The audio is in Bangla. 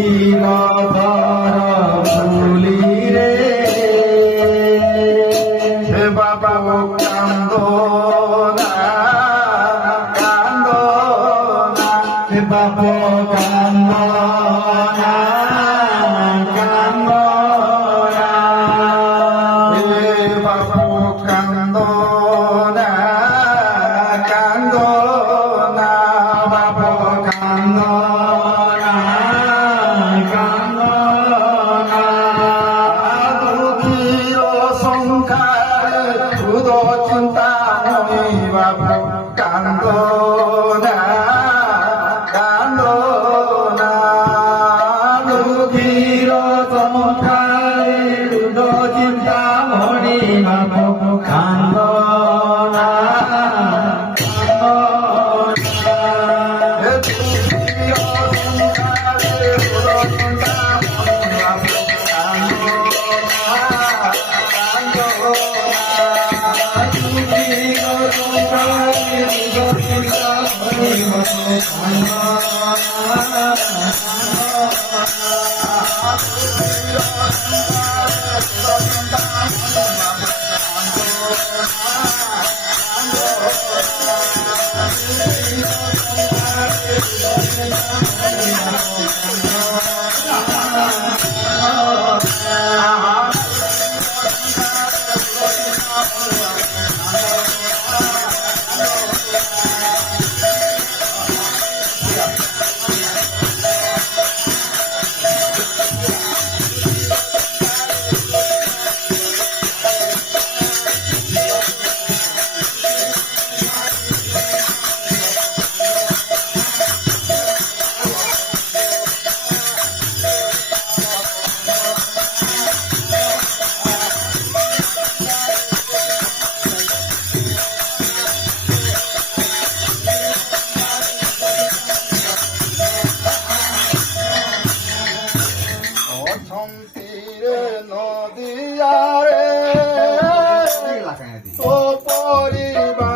শিরধর ফুলি রে হে বাবা কান্দ না কান্দ না হে বাবা কান্দ না কান্দ না হে বাবা কান্দ না কান্দ না বাবা কান্দ না কান্দ না দুঃখীর সংখ্যায় ক্ষুদ চিন্তা মনি বাবা কান্দ না কান্দ না দুঃখীর সংখ্যায় ক্ষুদ চিন্তা মনি বাবা কান্দ না নদিয়ারে ও পরিবার